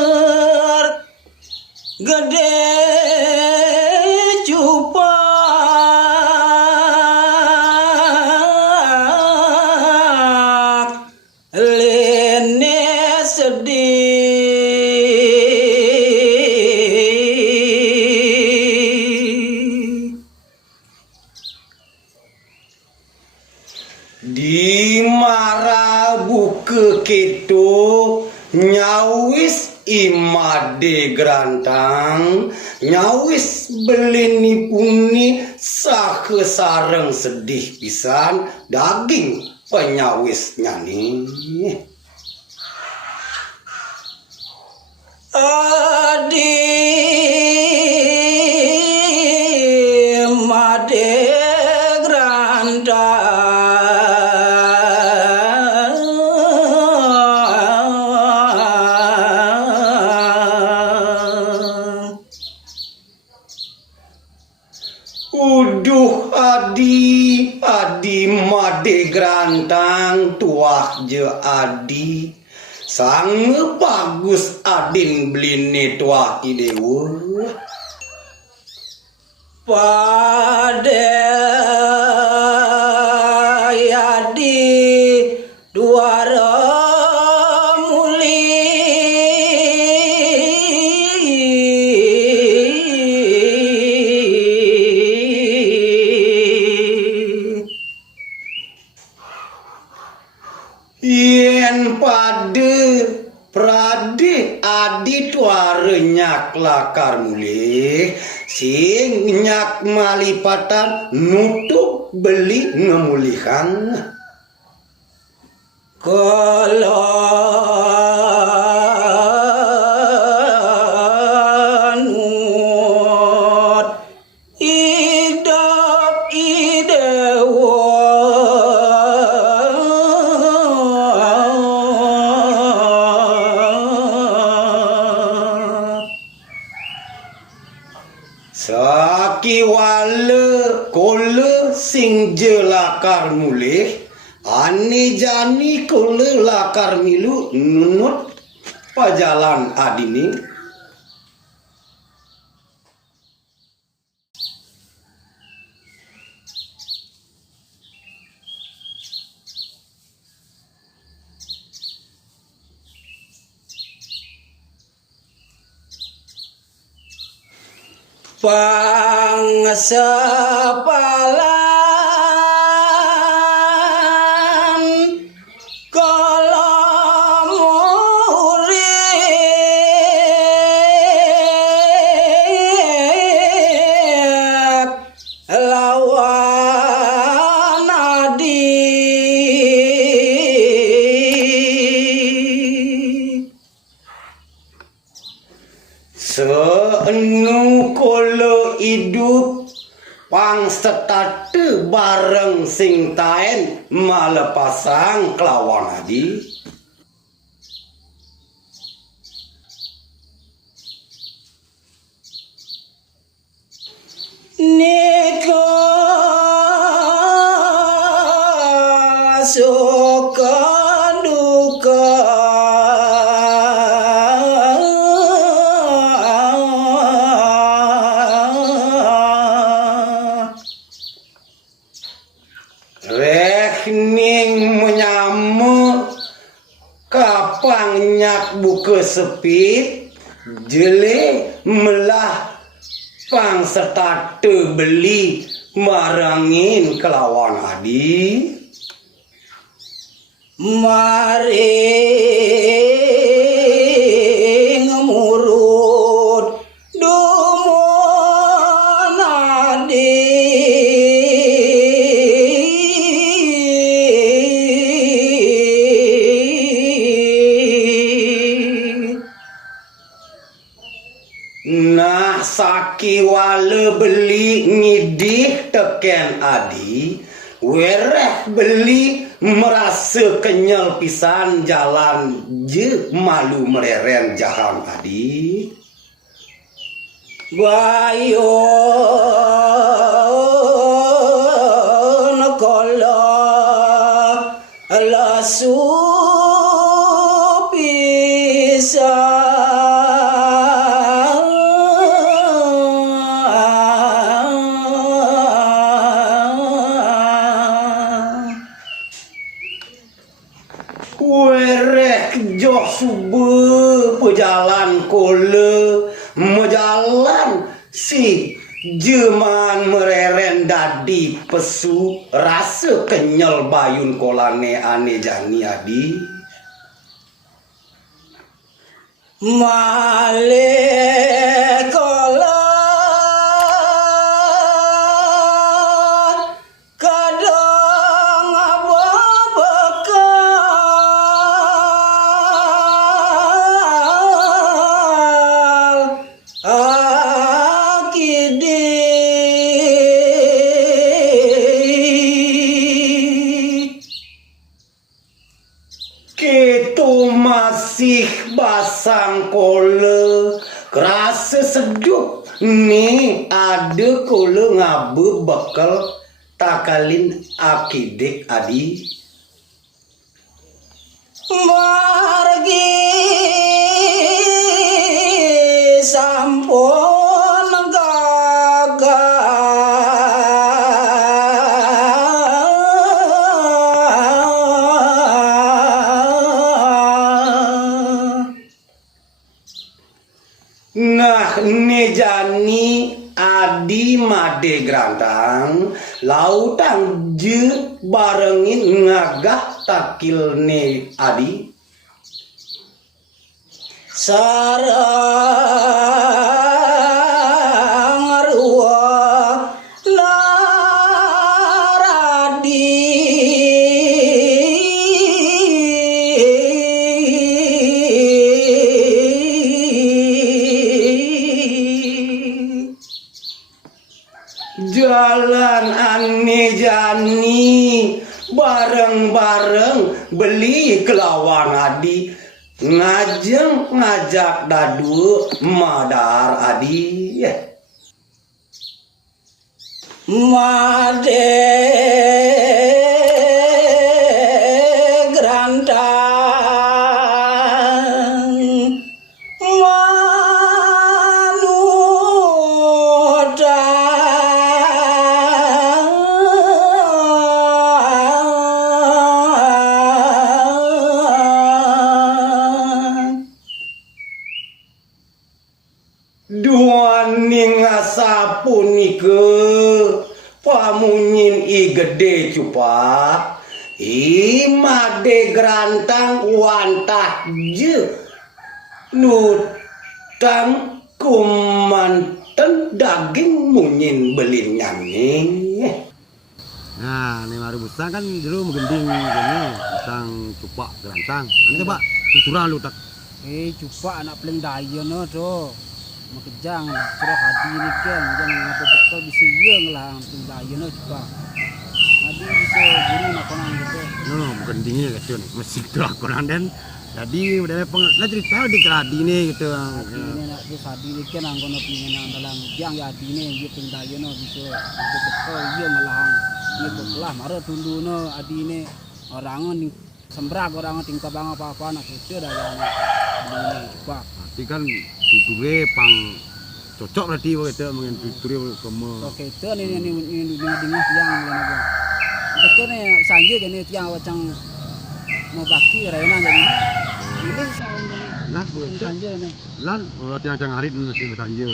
Semader gede cupak lene sedih di marabuke keto nyawis imade grantang nyawis beleni puni sake sareng sedih pisan daging penyawis nyani adi made grantang uduh adi made grantang tuah je adi sang bagus adin beline tuah idewu pada adi duara yen pade prade adi tuare nyak lakar mulih sing nyak malipatan nutuk beli ngemulihan kelanut idap idewo sakiwale kole sing je lakar mulih ani jani kole lakar milu nunut pajalan adini pangsepalan kalau murid setate bareng sing taen malepasang kelawan adi. Nika suka duka Rehning menyamut kapangnya buka sepit jele melah pang setate beli marangin kelawan adi. Mari ngemurut dumon adi. Nah saki wale beli ngidih teken adi, wereh beli merasa kenyal pisan jalan je malu mereren jahan adi. Bayo nakala lasu pisan. Werek joh subuh pejalan kole mejalan si jeman mereren dadi pesu rasa kenyal bayun kolane ane jani adi. Male kola kadang ababakal akidi Kita masih basang kole kerasa sejuk nih ada kole ngabe bakal takalin akidik adi. Margi sampun nah ne jani adi made grantang lautang je barengin ngagah takil ne adi sarang arwah naradi jalan ane jani bareng-bareng beli kelawan adi ngajak dadu madar adi made grantang duaning asapunike pamunyin i gede cupa i made grantang wantah je nutang kumanten daging munyin belin nyaning. Nah, ini mari busang kan dulu menggending gini, busang cupak gerancang. Ini coba tuturan lu tak. Cupak anak paling daya no tuh. makejang suruh hadi ni kan jangan ngapa betul bisa ye ngelang tinggal ye no juga hadi bisa guru nak konang gitu No, gendingnya gitu nih. Mesti tuh aku dan jadi udah lah cerita di keradi nih gitu. hadi ni nak terus hadi ni kan anggono pingin dalam biang ya hadi ni ye tinggal ye no bisa ngapa betul ye ngelang ni belah mara tundu no hadi ni orang ni sembrak orang tingkap bang apa-apa nak kita dah yang ini juga Berarti kan tuture pang cocok berarti gitu mungkin tuture kemo. oke itu ni dengar tiang ni apa betul ni sanje jadi tiang macam mau baki rena jadi ini Lah, sanje ni lan tiang-tiang hari dulu sih bertanya.